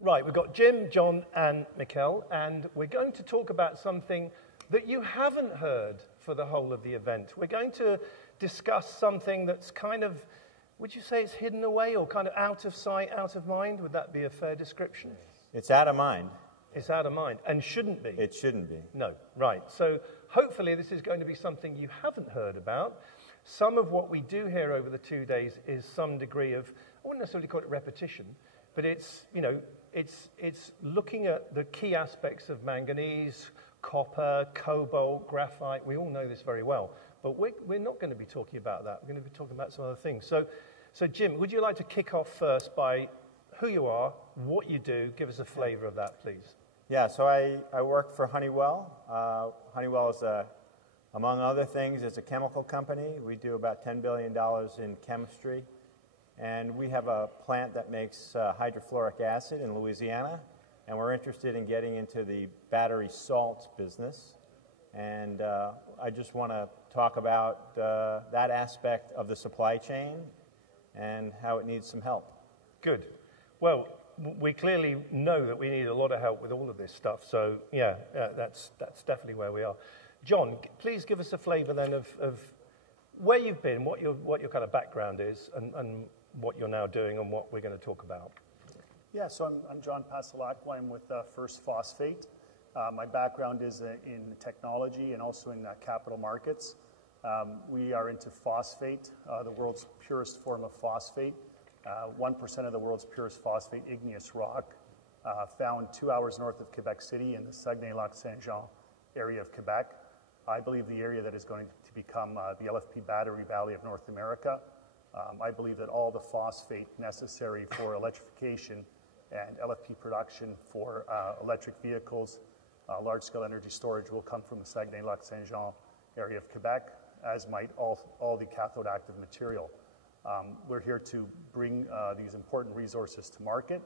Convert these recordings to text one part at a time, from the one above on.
Right, we've got Jim, John, and Mickael, and we're going to talk about something that you haven't heard for the whole of the event. We're going to discuss something that's kind of, would you say it's hidden away or kind of out of sight, out of mind? Would that be a fair description? It's out of mind. It's out of mind, and shouldn't be. It shouldn't be. No, right. So hopefully this is going to be something you haven't heard about. Some of what we do here over the 2 days is some degree of, I wouldn't necessarily call it repetition, but it's, you know, it's looking at the key aspects of manganese, copper, cobalt, graphite. We all know this very well, but we're not going to be talking about that. We're going to be talking about some other things. So Jim, would you like to kick off first by who you are, what you do? Give us a flavor of that, please. Yeah, so I work for Honeywell. Honeywell is, among other things, is a chemical company. We do about $10 billion in chemistry. And we have a plant that makes hydrofluoric acid in Louisiana. And we're interested in getting into the battery salts business. And I just want to talk about that aspect of the supply chain and how it needs some help. Good. Well, we clearly know that we need a lot of help with all of this stuff. So, yeah, that's definitely where we are. John, please give us a flavor then of where you've been, what your kind of background is, and what you're now doing and what we're going to talk about. Yeah, so I'm John Passalacqua. I'm with First Phosphate. My background is in technology and also in capital markets. We are into phosphate, the world's purest form of phosphate. 1% of the world's purest phosphate, igneous rock, found 2 hours north of Quebec City in the Saguenay-Lac-Saint-Jean area of Quebec. I believe the area that is going to become the LFP battery valley of North America. I believe that all the phosphate necessary for electrification and LFP production for electric vehicles, large-scale energy storage will come from the Saguenay-Lac-Saint-Jean area of Quebec, as might all the cathode active material. We're here to bring these important resources to market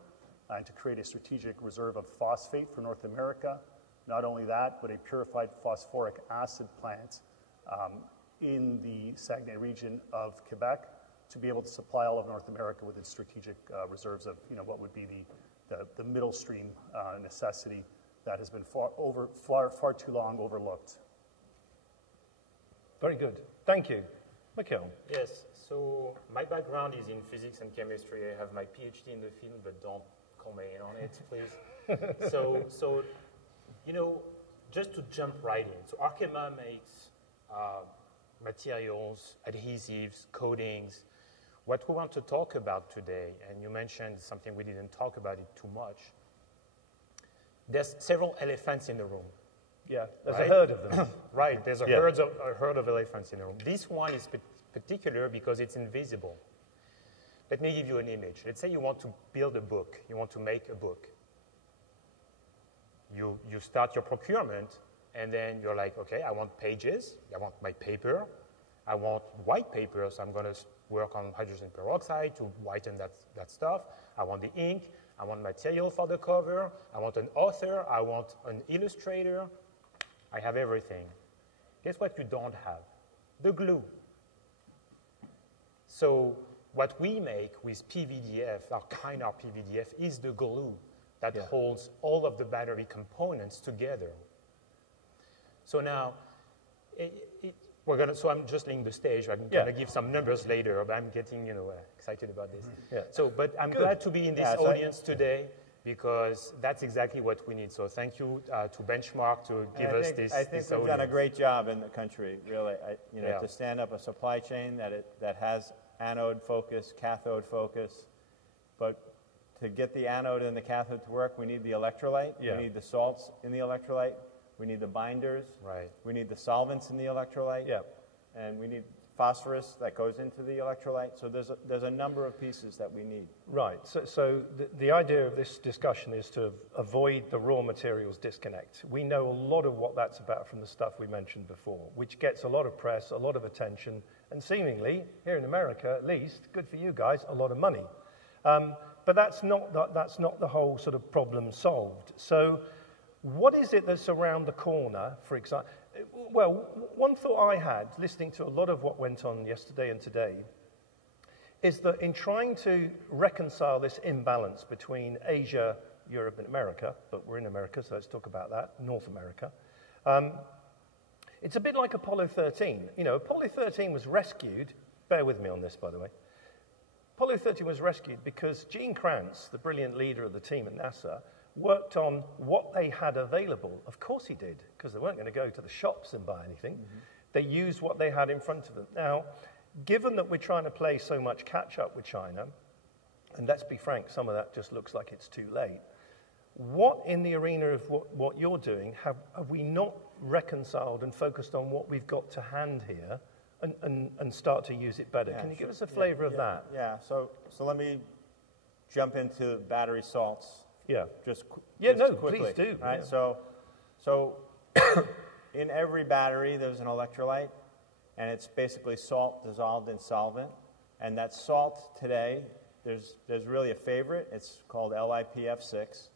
and to create a strategic reserve of phosphate for North America. Not only that, but a purified phosphoric acid plant in the Saguenay region of Quebec to be able to supply all of North America with its strategic reserves of, you know, what would be the middle stream necessity that has been far too long overlooked. Very good. Thank you. Mickael. Yes, so my background is in physics and chemistry. I have my PhD in the field, but don't call me in on it, please. So, you know, just to jump right in. So Arkema makes materials, adhesives, coatings. What we want to talk about today, and you mentioned something we didn't talk about it too much, there's several elephants in the room. Yeah, there's right? a herd of them. Right, there's a herd of elephants in the room. This one is particular because it's invisible. Let me give you an image. Let's say you want to build a book. You want to make a book. You start your procurement, and then you're like, okay, I want pages. I want my paper. I want white paper, so I'm going to work on hydrogen peroxide to whiten that stuff. I want the ink. I want material for the cover. I want an author. I want an illustrator. I have everything. Guess what you don't have? The glue. So what we make with PVDF, our Kynar PVDF, is the glue that holds all of the battery components together. So now, so I'm just laying the stage. I'm going to give some numbers later, but I'm getting, excited about this. Yeah. So, but I'm glad to be in this audience today, because that's exactly what we need. So thank you to Benchmark to give us this. I think we've done a great job in the country, really. To stand up a supply chain that has anode focus, cathode focus, but to get the anode and the cathode to work, we need the electrolyte. We need the salts in the electrolyte. We need the binders. Right. We need the solvents in the electrolyte. Yeah. And we need phosphorus that goes into the electrolyte. So there's a number of pieces that we need. Right. So the idea of this discussion is to avoid the raw materials disconnect. We know a lot of what that's about from the stuff we mentioned before, which gets a lot of press, a lot of attention, and seemingly, here in America at least, good for you guys, a lot of money. But that's not the whole sort of problem solved. So what is it that's around the corner, for example? Well, one thought I had, listening to a lot of what went on yesterday and today, is that in trying to reconcile this imbalance between Asia, Europe and America, but we're in America, so let's talk about that, North America. It's a bit like Apollo 13. You know, Apollo 13 was rescued, bear with me on this, by the way. Apollo 13 was rescued because Gene Kranz, the brilliant leader of the team at NASA, worked on what they had available. Of course he did, because they weren't going to go to the shops and buy anything. They used what they had in front of them. Now, given that we're trying to play so much catch-up with China, and let's be frank, some of that just looks like it's too late, what in the arena of what you're doing have we not reconciled and focused on what we've got to hand here and start to use it better? Yeah, Can you give sure. us a flavor of that? Yeah, so let me jump into battery salts. Yeah. Just please quickly. do. Right, Yeah. so in every battery there's an electrolyte, and it's basically salt dissolved in solvent. And that salt today, there's really a favorite. It's called LiPF6.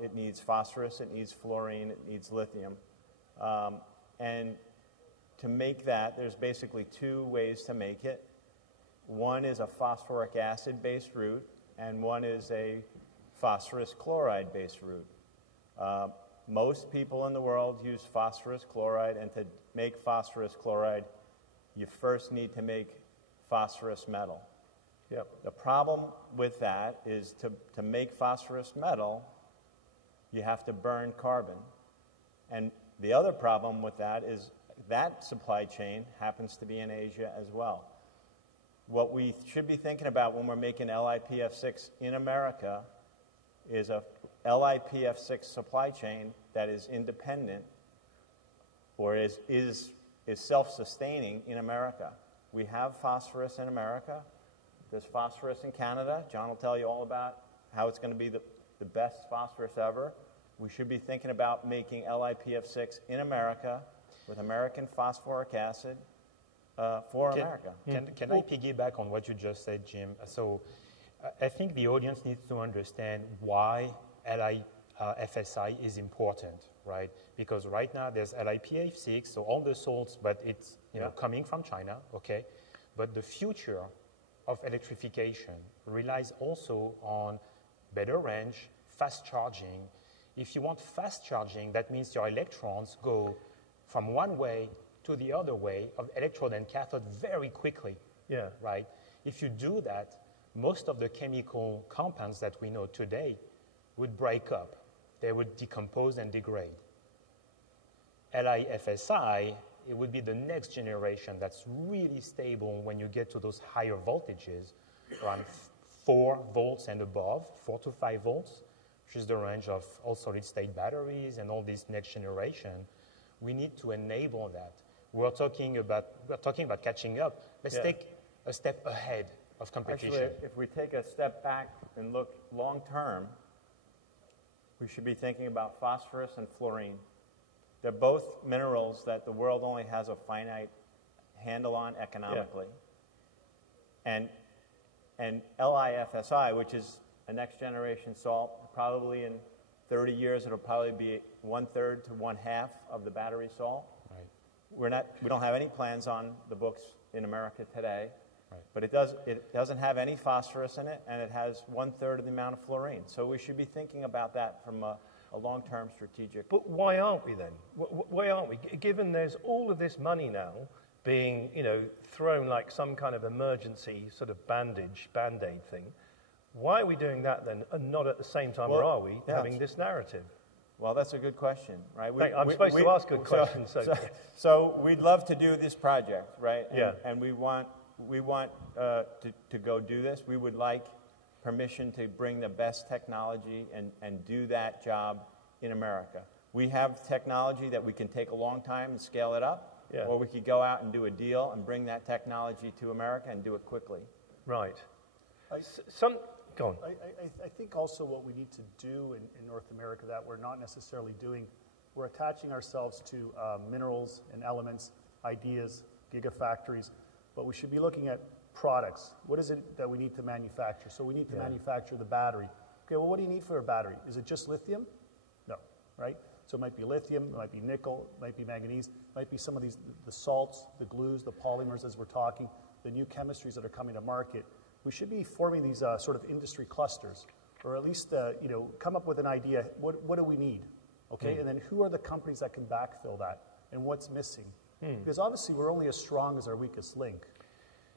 It needs phosphorus, it needs fluorine, it needs lithium. And to make that, there's basically two ways to make it. One is a phosphoric acid-based route, and one is a phosphorus chloride-based route. Most people in the world use phosphorus chloride, and to make phosphorus chloride, you first need to make phosphorus metal. Yep. The problem with that is to make phosphorus metal, you have to burn carbon. And the other problem with that is that supply chain happens to be in Asia as well. What we should be thinking about when we're making LiPF6 in America is a LiPF6 supply chain that is independent or is self-sustaining in America. We have phosphorus in America. There's phosphorus in Canada. John will tell you all about how it's going to be the best phosphorus ever. We should be thinking about making LiPF6 in America with American phosphoric acid for America. Can I piggyback on what you just said, Jim? So I think the audience needs to understand why LiFSI is important, right? Because right now there's LiPF6, so all the salts, but it's coming from China, okay? But the future of electrification relies also on better range, fast charging. If you want fast charging, that means your electrons go from one way to the other way of electrode and cathode very quickly, right? If you do that, most of the chemical compounds that we know today would break up. They would decompose and degrade. LiFSI, it would be the next generation that's really stable when you get to those higher voltages, around 4 volts and above, 4 to 5 volts, which is the range of all solid-state batteries and all this next generation. We need to enable that. We're talking about catching up. Let's take a step ahead of competition. Actually, if we take a step back and look long-term, we should be thinking about phosphorus and fluorine. They're both minerals that the world only has a finite handle on economically. And LiFSI, which is a next-generation salt, probably in 30 years it'll probably be 1/3 to 1/2 of the battery salt. Right. We don't have any plans on the books in America today, right. But it doesn't have any phosphorus in it, and it has 1/3 of the amount of fluorine. So we should be thinking about that from a long-term strategic. But why aren't we then? Why aren't we? Given there's all of this money now being, thrown like some kind of emergency sort of Band-Aid thing, why are we doing that then, and not at the same time, or are we having this narrative? Well, that's a good question, right? I'm supposed to ask good questions. So we'd love to do this project, right? And we want to go do this. We would like permission to bring the best technology and do that job in America. We have technology that we can take a long time and scale it up, or we could go out and do a deal and bring that technology to America and do it quickly. Right. Go on. I think also what we need to do in North America that we're not necessarily doing, we're attaching ourselves to minerals and elements, ideas, gigafactories, but we should be looking at products. What is it that we need to manufacture? So we need to manufacture the battery. Okay, well, what do you need for a battery? Is it just lithium? No, right? So it might be lithium, it might be nickel, it might be manganese, it might be some of these, the salts, the glues, the polymers as we're talking, the new chemistries that are coming to market. We should be forming these sort of industry clusters or at least come up with an idea. What do we need? Okay, and then who are the companies that can backfill that, and what's missing? Because obviously we're only as strong as our weakest link.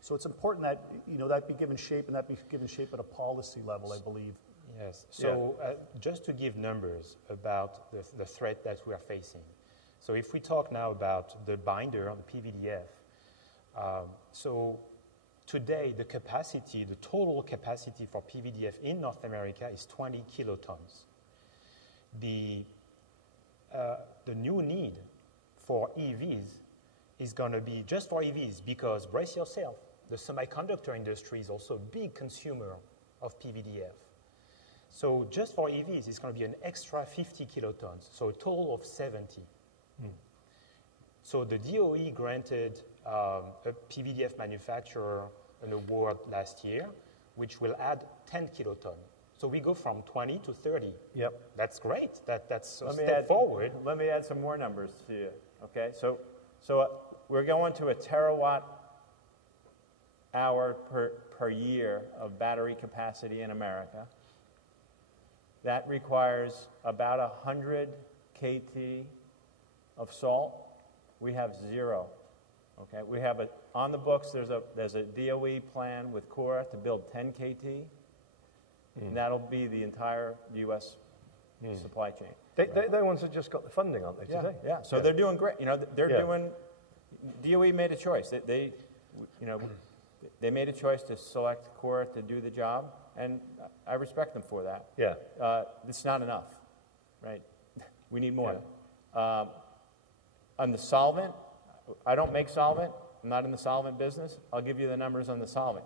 So it's important that that be given shape, and that be given shape at a policy level, I believe. Yes. So just to give numbers about the threat that we are facing. So if we talk now about the binder on the PVDF, so today the total capacity for PVDF in North America is 20 kilotons. The new need for EVs is going to be just for EVs, because brace yourself, the semiconductor industry is also a big consumer of PVDF. So just for EVs, it's going to be an extra 50 kilotons, so a total of 70. So the DOE granted a PVDF manufacturer an award last year, which will add 10 kilotons. So we go from 20 to 30. Yep. That's great. That's a step forward. Let me add some more numbers to you. Okay, so we're going to a terawatt hour per year of battery capacity in America. That requires about 100 KT of salt. We have 0. Okay, we have on the books. There's a DOE plan with Cora to build 10 KT, and that'll be the entire U.S. supply chain. They're the ones that just got the funding, aren't they, today? Yeah. So they're doing great. They're doing. DOE made a choice. They made a choice to select Cora to do the job, and I respect them for that. Yeah. It's not enough, right? We need more. Yeah. On the solvent, I don't make solvent. I'm not in the solvent business. I'll give you the numbers on the solvent.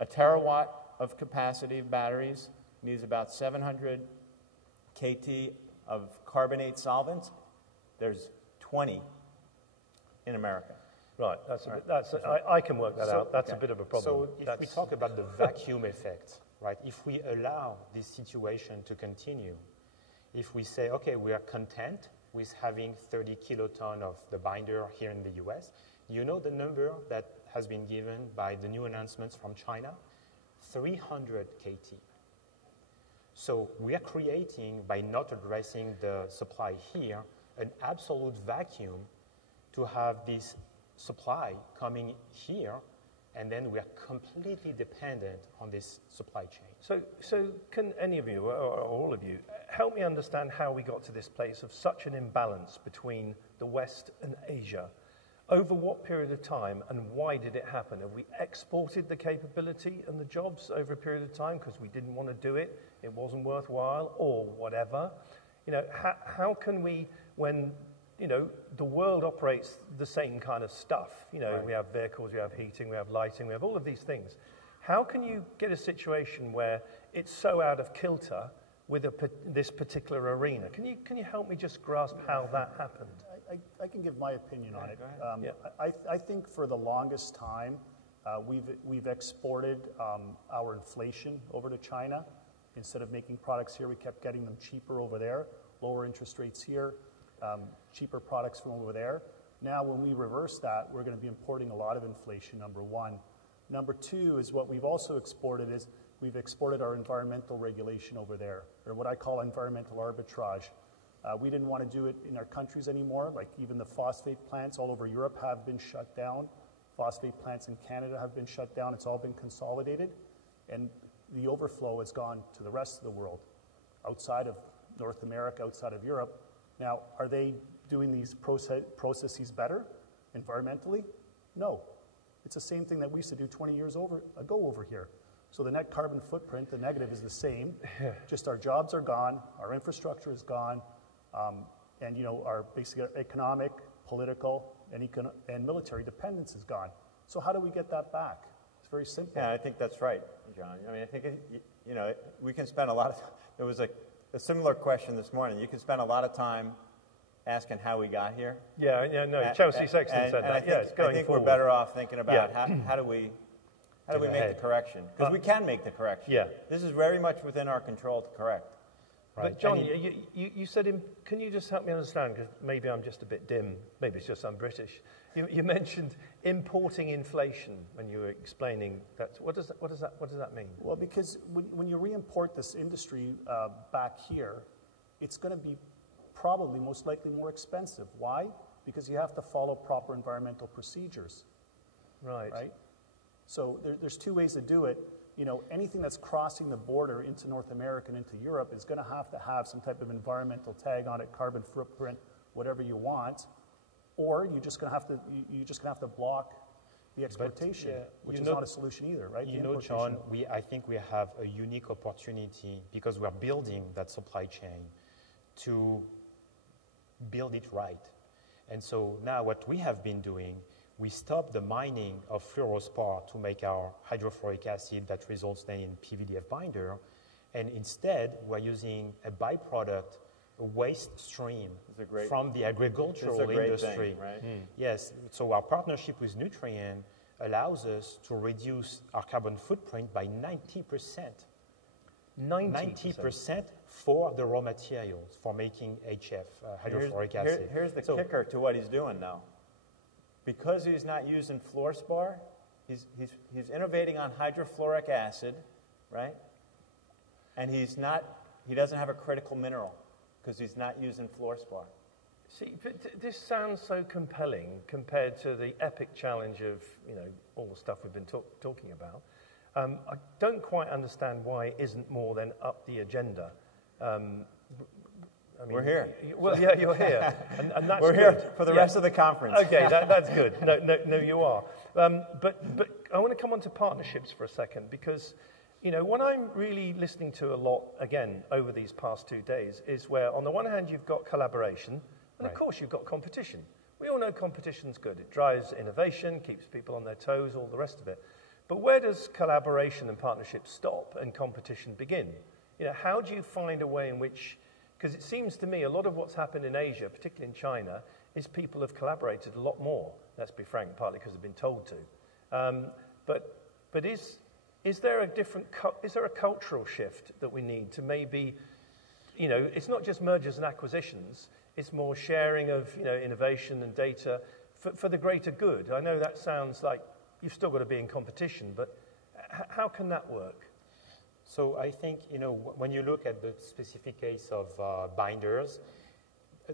A terawatt of capacity of batteries needs about 700 KT of carbonate solvents. There's 20 in America. Right. I can work that out. That's a bit of a problem. So if we talk about the vacuum effect, right? If we allow this situation to continue, if we say, okay, we are content with having 30 kiloton of the binder here in the US, you know the number that has been given by the new announcements from China? 300 KT. So we are creating, by not addressing the supply here, an absolute vacuum to have this supply coming here, and then we are completely dependent on this supply chain. So can any of you, or all of you, help me understand how we got to this place of such an imbalance between the West and Asia? Over what period of time, and why did it happen? Have we exported the capability and the jobs over a period of time because we didn't want to do it, it wasn't worthwhile, or whatever? How can we, when the world operates the same kind of stuff. Right. We have vehicles, we have heating, we have lighting, we have all of these things. How can you get a situation where it's so out of kilter with this particular arena? Can you help me just grasp how that happened? I can give my opinion on it. Yeah. I think for the longest time, we've exported our inflation over to China. Instead of making products here, we kept getting them cheaper over there, lower interest rates here. Cheaper products from over there. Now, when we reverse that, we're going to be importing a lot of inflation, number one. Number two is what we've also exported is we've exported our environmental regulation over there, or what I call environmental arbitrage. We didn't want to do it in our countries anymore, like even the phosphate plants all over Europe have been shut down. Phosphate plants in Canada have been shut down. It's all been consolidated. And the overflow has gone to the rest of the world, outside of North America, outside of Europe. Now, are they doing these processes better environmentally? No. It's the same thing that we used to do 20 years ago over here. So the net carbon footprint, the negative, is the same. Just our jobs are gone, our infrastructure is gone, and our basic economic, political, and military dependence is gone. So how do we get that back? It's very simple. Yeah, I think that's right, John. I mean, I think we can spend a lot of. There was a similar question this morning. You can spend a lot of time asking how we got here. Chelsea Sexton said that. I think we're better off thinking about how do we make the correction? Because we can make the correction. Yeah. This is very much within our control to correct. Right. But John, you said, can you just help me understand, because maybe I'm just a bit dim, maybe it's just I'm British. You mentioned importing inflation when you were explaining that. What does that mean? Well, because when you re-import this industry back here, it's going to be probably most likely more expensive. Why? Because you have to follow proper environmental procedures. Right. So there's two ways to do it. You know, anything that's crossing the border into North America and into Europe is going to have some type of environmental tag on it, carbon footprint, whatever you want, or you're just going to have to block the exportation, which is not a solution either, right? You know, John, I think we have a unique opportunity because we're building that supply chain to build it right. And so now what we have been doing, we stopped the mining of fluorospar to make our hydrofluoric acid that results then in PVDF binder, and instead we're using a byproduct, a waste stream from the agricultural industry. Thing, right? Yes, so our partnership with Nutrien allows us to reduce our carbon footprint by 90%. 90% for the raw materials for making HF, hydrofluoric acid. Here's the kicker to what he's doing now. Because he's not using fluorospar, he's innovating on hydrofluoric acid, right? And he doesn't have a critical mineral because he's not using fluorospar. See, this sounds so compelling compared to the epic challenge of, you know, all the stuff we've been talking about. I don't quite understand why it isn't more than up the agenda. I mean, we're here. Well, yeah, you're here, and that's we're good. Here for the rest of the conference. Okay, that's good. No, you are. But I want to come on to partnerships for a second because, you know, what I'm really listening to a lot again over these past 2 days is where, on the one hand, you've got collaboration, and of course you've got competition. We all know competition's good. It drives innovation, keeps people on their toes, all the rest of it. But where does collaboration and partnership stop and competition begin? You know, how do you find a way in which, because it seems to me a lot of what's happened in Asia, particularly in China, is people have collaborated a lot more. Let's be frank, partly because they've been told to. But is there a cultural shift that we need to maybe, you know, it's not just mergers and acquisitions, it's more sharing of, you know, innovation and data for the greater good. I know that sounds like you've still got to be in competition, but how can that work? So I think, you know, when you look at the specific case of binders,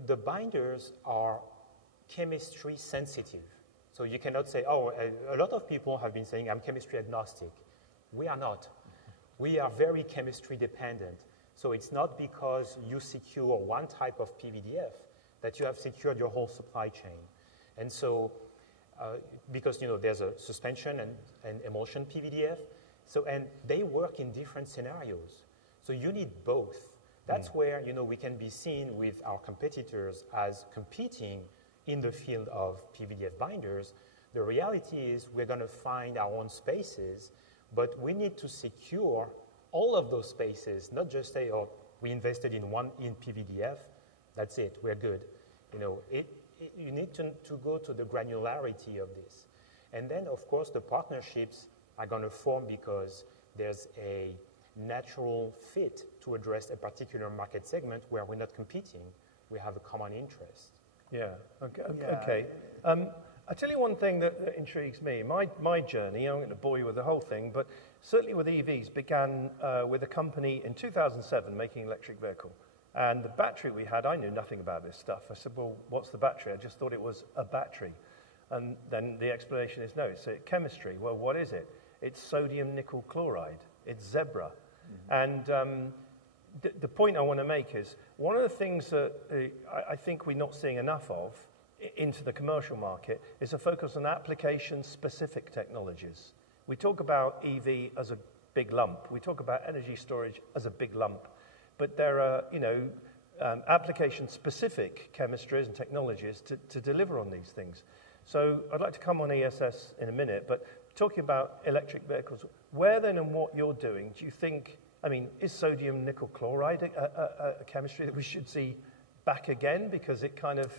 the binders are chemistry sensitive. So you cannot say, oh, a lot of people have been saying I'm chemistry agnostic. We are not. We are very chemistry dependent. So it's not because you secure one type of PVDF that you have secured your whole supply chain. And so, because, you know, there's a suspension and emulsion PVDF, so, and they work in different scenarios. So you need both. That's where, you know, we can be seen with our competitors as competing in the field of PVDF binders. The reality is we're going to find our own spaces, but we need to secure all of those spaces, not just say, oh, we invested in PVDF, that's it, we're good. You know, you need to go to the granularity of this. And then, of course, the partnerships are going to form because there's a natural fit to address a particular market segment where we're not competing. We have a common interest. Yeah, okay. I'll tell you one thing that intrigues me. My journey, I'm going to bore you with the whole thing, but certainly with EVs began with a company in 2007 making electric vehicle. And the battery we had, I knew nothing about this stuff. I said, well, what's the battery? I just thought it was a battery. And then the explanation is, no, it's a chemistry. Well, what is it? It's sodium nickel chloride. It's Zebra. And the point I want to make is, one of the things that I think we're not seeing enough of into the commercial market is a focus on application-specific technologies. We talk about EV as a big lump. We talk about energy storage as a big lump. But there are, you know, application-specific chemistries and technologies to deliver on these things. So I'd like to come on ESS in a minute, but talking about electric vehicles, where then and what you're doing, do you think, I mean, is sodium nickel chloride a chemistry that we should see back again because it kind of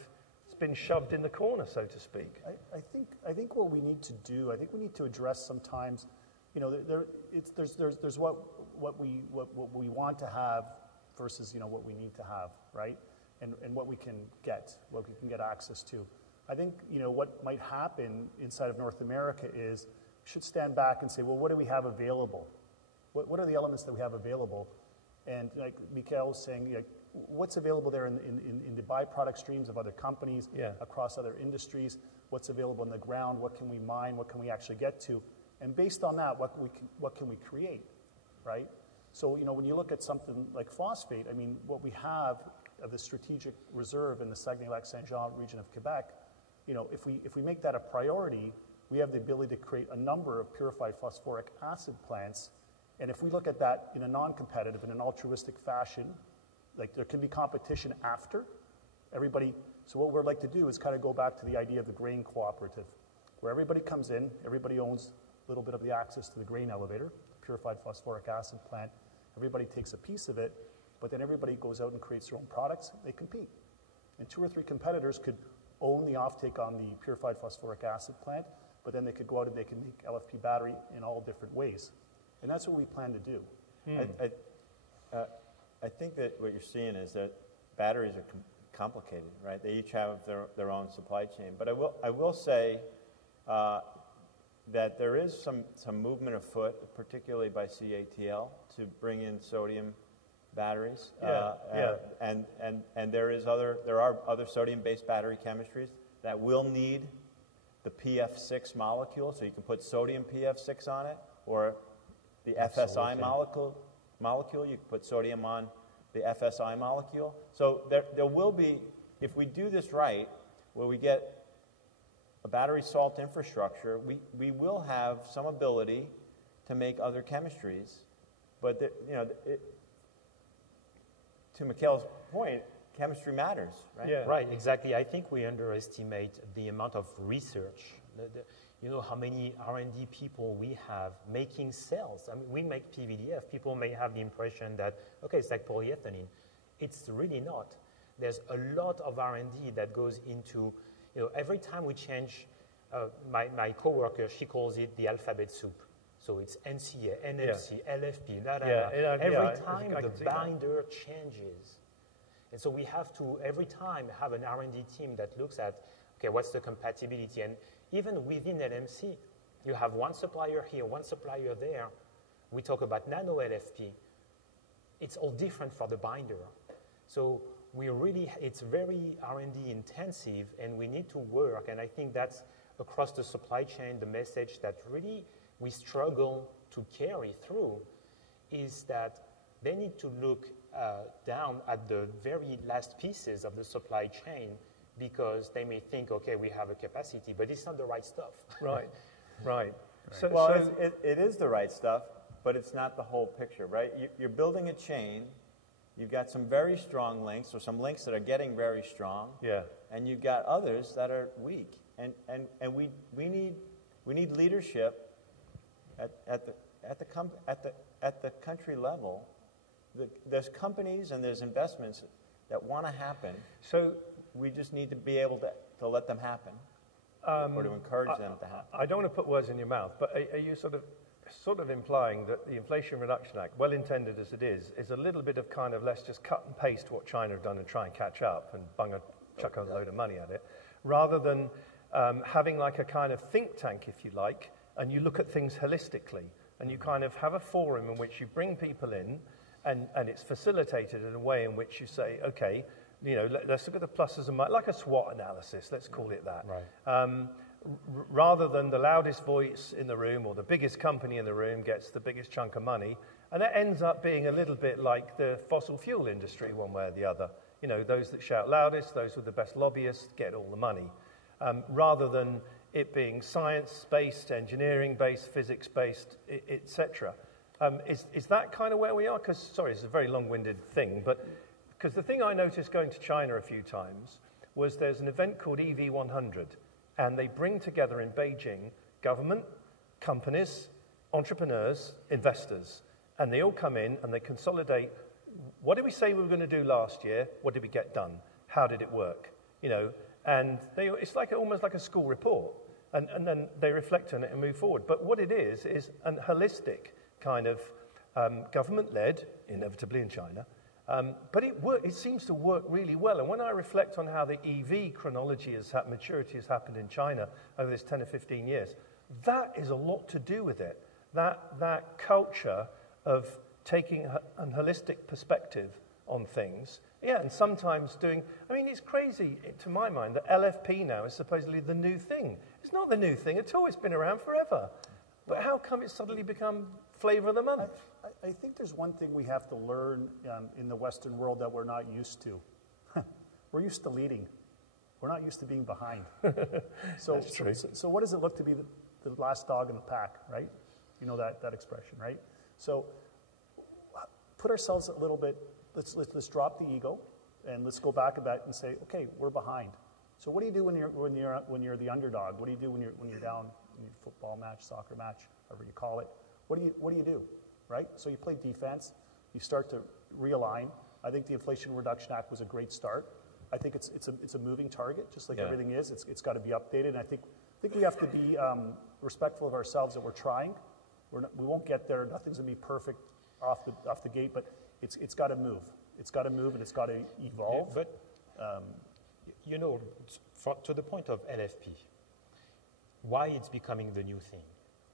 it's been shoved in the corner, so to speak? I think what we need to do, I think we need to address sometimes, you know, there's what we want to have versus, you know, what we need to have, right? And what we can get access to. I think, what might happen inside of North America is we should stand back and say, well, what do we have available? What are the elements that we have available? And like Mickael was saying, what's available there in the byproduct streams of other companies, across other industries? What's available on the ground? What can we mine? What can we actually get to? And based on that, what can we create, right? So, when you look at something like phosphate, I mean, what we have of the strategic reserve in the Saguenay-Lac-Saint-Jean region of Quebec, if we make that a priority, we have the ability to create a number of purified phosphoric acid plants. And if we look at that in a non-competitive, in an altruistic fashion, like there can be competition after everybody. So what we'd like to do is kind of go back to the idea of the grain cooperative, where everybody comes in, everybody owns a little bit of the access to the grain elevator, purified phosphoric acid plant. Everybody takes a piece of it, but then everybody goes out and creates their own products. They compete. And 2 or 3 competitors could own the offtake on the purified phosphoric acid plant, but then they could go out and they can make LFP battery in all different ways. And that's what we plan to do. I think that what you're seeing is that batteries are complicated, right? They each have their own supply chain. But I will say that there is some movement afoot, particularly by CATL, to bring in sodium batteries. And there are other sodium-based battery chemistries that will need the PF6 molecule, so you can put sodium PF6 on it, or the FSI molecule, you can put sodium on the FSI molecule. So there will be, if we do this right, where we get a battery salt infrastructure, we will have some ability to make other chemistries. But to Mickael's point, chemistry matters, right? Yeah. Right, exactly. I think we underestimate the amount of research. You know how many R&D people we have making cells. I mean, we make PVDF. People may have the impression that, okay, it's like polyethylene. It's really not. There's a lot of R&D that goes into, every time we change, my coworker, she calls it the alphabet soup. So it's NCA, NFC, LFP, every time the binder changes. And so we have to, every time, have an R&D team that looks at, okay, what's the compatibility? And even within LMC, you have one supplier here, one supplier there. We talk about nano LFP. It's all different for the binder. So it's very R&D intensive, and we need to work. And I think that's across the supply chain, the message that really we struggle to carry through is that they need to look down at the very last pieces of the supply chain, because they may think, okay, we have a capacity, but it's not the right stuff. Right. So it is the right stuff, but it's not the whole picture, right? You're building a chain. You've got some very strong links, or some links that are getting very strong. Yeah. And you've got others that are weak. And we need leadership at the country level. There's companies and there's investments that want to happen. So we just need to be able to let them happen, or to encourage them to happen. I don't want to put words in your mouth, but are you sort of implying that the Inflation Reduction Act, well intended as it is a little bit of kind of let's just cut and paste what China have done and try and catch up and chuck a load of money at it, rather than having like a kind of think tank, if you like, and you look at things holistically, and you kind of have a forum in which you bring people in, and it's facilitated in a way in which you say, okay, let's look at the pluses and minuses, like a SWOT analysis, let's call it that. Right. Rather than the loudest voice in the room or the biggest company in the room gets the biggest chunk of money. And that ends up being a little bit like the fossil fuel industry, one way or the other. Those that shout loudest, those with the best lobbyists get all the money. Rather than it being science-based, engineering-based, physics-based, etc. Is that kind of where we are? Because, sorry, it's a very long-winded thing, but because the thing I noticed going to China a few times was there's an event called EV100, and they bring together in Beijing government, companies, entrepreneurs, investors, and they all come in and they consolidate, what did we say we were going to do last year? What did we get done? How did it work? And it's almost like a school report, and then they reflect on it and move forward. But what it is a holistic kind of government-led, inevitably in China, But it seems to work really well. And when I reflect on how the EV chronology maturity has happened in China over this 10 or 15 years, that is a lot to do with it. That culture of taking a holistic perspective on things. Yeah, and sometimes it's crazy to my mind that LFP now is supposedly the new thing. It's not the new thing at all. It's been around forever. But how come it's suddenly become flavor of the month? I think there's one thing we have to learn in the Western world that we're not used to. We're used to leading. We're not used to being behind. That's true. So what does it look to be the last dog in the pack, right? You know that expression, right? So put ourselves a little bit, let's drop the ego and let's go back a bit and say, okay, we're behind. So what do you do when you're the underdog? What do you do when you're down in your football match, soccer match, however you call it? What do you do? Right? So you play defense, you start to realign. I think the Inflation Reduction Act was a great start. I think it's a moving target, just like everything is. It's got to be updated, and I think we have to be respectful of ourselves that we're trying. We won't get there. Nothing's going to be perfect off the gate, but it's got to move. It's got to move, and it's got to evolve. Yeah, but to the point of LFP, why it's becoming the new thing?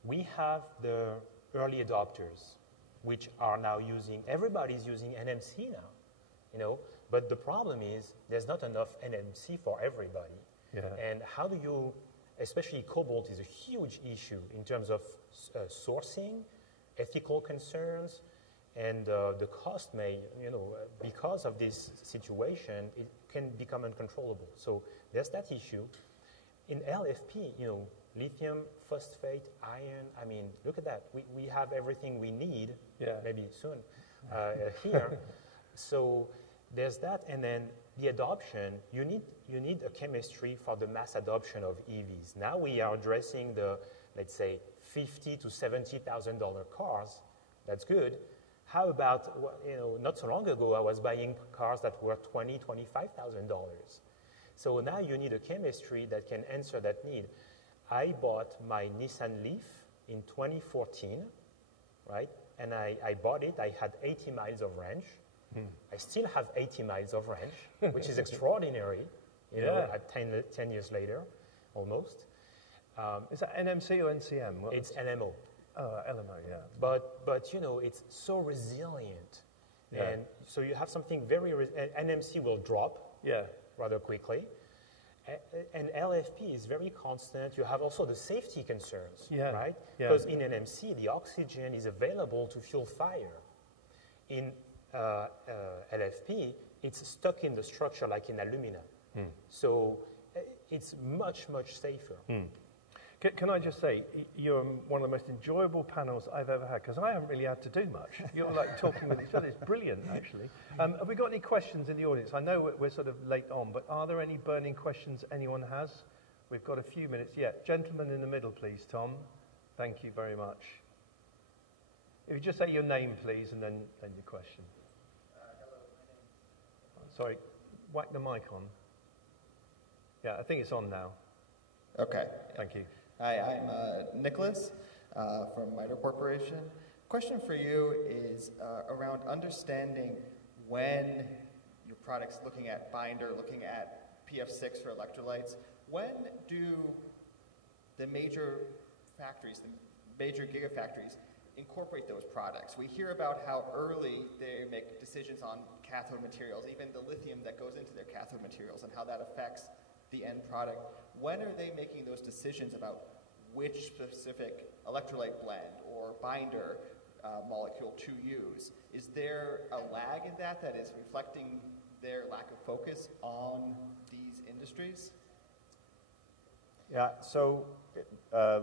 We have the early adopters, which are now everybody's using NMC now, but the problem is there's not enough NMC for everybody. Yeah. And how do you, especially cobalt is a huge issue in terms of sourcing, ethical concerns, and the cost may, because of this situation, it can become uncontrollable. So there's that issue. In LFP, lithium, phosphate, iron, look at that. We have everything we need, maybe soon, here. So there's that, and then the adoption, you need a chemistry for the mass adoption of EVs. Now we are addressing the, let's say, $50,000 to $70,000 cars. That's good. How about, not so long ago, I was buying cars that were $20,000, $25,000. So now you need a chemistry that can answer that need. I bought my Nissan Leaf in 2014, right? And I bought it, I had 80 miles of range. I still have 80 miles of range, which is extraordinary, at 10 years later, almost. Is that NMC or NCM? It's NMO. Oh, LMO, yeah. But it's so resilient. Yeah. And so you have something NMC will drop rather quickly. And LFP is very constant. You have also the safety concerns, right? Yeah. Because in NMC, the oxygen is available to fuel fire. In LFP, it's stuck in the structure like in aluminum. So it's much, much safer. Can I just say, you're one of the most enjoyable panels I've ever had, because I haven't really had to do much. You're like talking with each other. It's brilliant, actually. Have we got any questions in the audience? I know we're sort of late on, but are there any burning questions anyone has? We've got a few minutes. Yeah, gentleman in the middle, please, Tom. Thank you very much. If you just say your name, please, and then your question. Hello, my name. Sorry, whack the mic on. Yeah, I think it's on now. Okay. Thank you. Hi, I'm Nicholas from MITRE Corporation. Question for you is around understanding when your product's looking at binder, looking at PF6 for electrolytes. When do the major factories, the major gigafactories, incorporate those products? We hear about how early they make decisions on cathode materials, even the lithium that goes into their cathode materials, and how that affects the end product. When are they making those decisions about which specific electrolyte blend or binder molecule to use? Is there a lag in that is reflecting their lack of focus on these industries? Yeah, so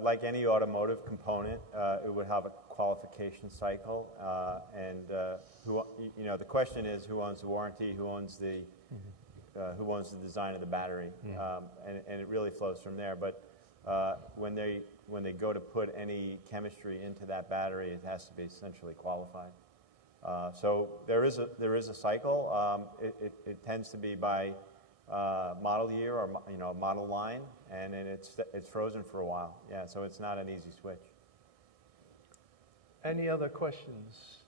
like any automotive component, it would have a qualification cycle, and the question is who owns the warranty, who owns the design of the battery, and it really flows from there. But when they go to put any chemistry into that battery, it has to be essentially qualified. So there is a cycle. It tends to be by model year or model line, and then it's frozen for a while. Yeah, so it's not an easy switch. Any other questions?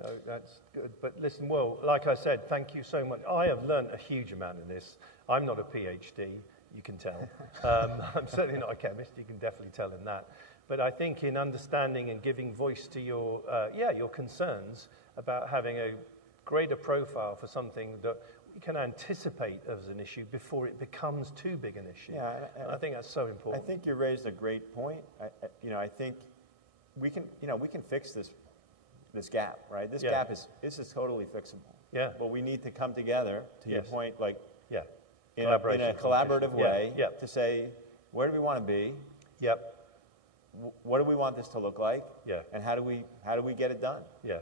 No, that's good. But listen, well, like I said, thank you so much. I have learned a huge amount in this. I'm not a PhD, you can tell. I'm certainly not a chemist, you can definitely tell in that. But I think in understanding and giving voice to your concerns about having a greater profile for something that we can anticipate as an issue before it becomes too big an issue. Yeah, and I think that's so important. I think you raised a great point. I think we can fix this gap, right? This gap is totally fixable. Yeah. But we need to come together, to your point, in a collaborative way to say, where do we want to be? Yep. What do we want this to look like? Yeah. And how do we get it done? Yeah.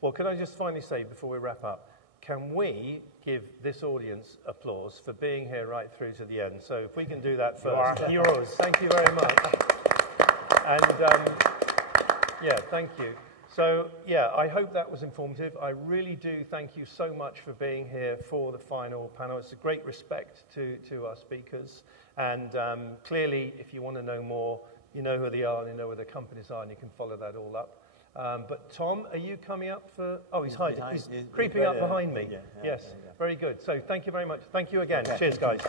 Well, can I just finally say before we wrap up, can we give this audience applause for being here right through to the end? So if we can do that first. You are heroes. Thank you very much. And thank you. So I hope that was informative. I really do thank you so much for being here for the final panel. It's a great respect to our speakers. And clearly, if you want to know more, you know who they are and you know where the companies are, and you can follow that all up. But Tom, are you coming up for... Oh, he's hiding. He's creeping up behind me. Yes, very good. So thank you very much. Thank you again. Okay. Cheers, guys.